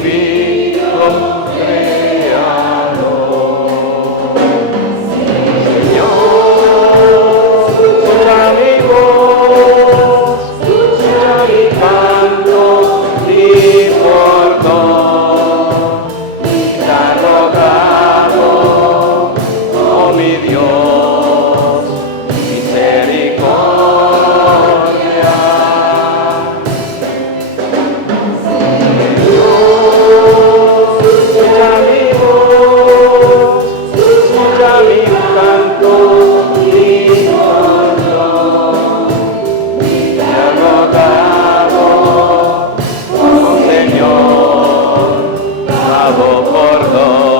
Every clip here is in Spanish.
divino Creador. Señor, escucha mi voz, escucha mi canto, mi perdón. Te ha rogado, oh mi Dios, misericordia. Escucha mi voz, escucha mi canto, mi perdón. Te ha rogado, oh Señor, dado perdón.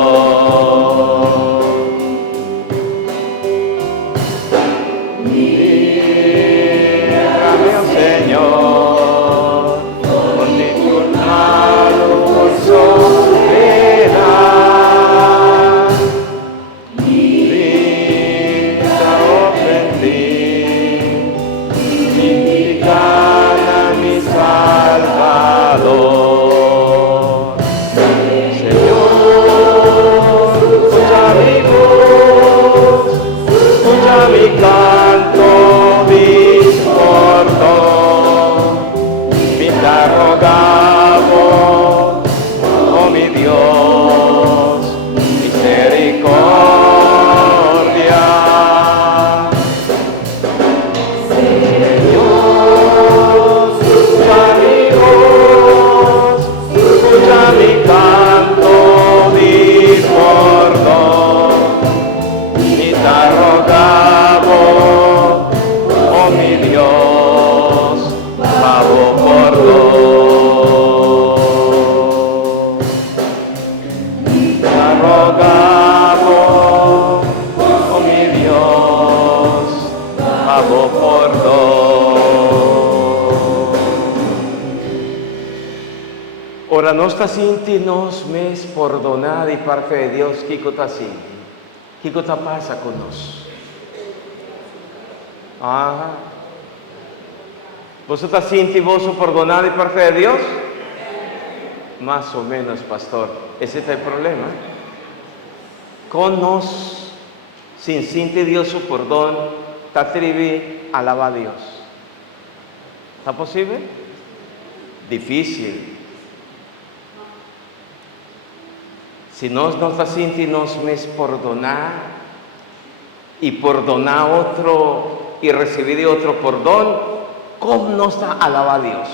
Líbrame, oh Señor, con tu mano soberana. Linda ofendí, indicada mi Salvador. Señor, escucha mi voz, escucha mi canto, mi perdón. Mi te ha rogado, oh mi Dios, misericordia. Señor, escucha mi voz, escucha mi canto, mi perdón. Mi te ha rogado, oh mi Dios, dado perdón. Te ha rogado, oh mi Dios, dado perdón. Ora nostra sinti nos mes perdonare di parte de Dios, Kiko ta sinti. Kiko ta pasa con nos. ¿Vos ta sinti vos perdonare di parte de Dios? Más o menos, pastor. Ese es el problema. Con nos, sin sentir Dios su perdón, te atreves a alabar a Dios. ¿Está posible? Difícil. Si nos está sintiendo nos perdonar y perdonar a otro y recibir de otro perdón, ¿cómo nos está alabar a Dios?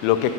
Lo que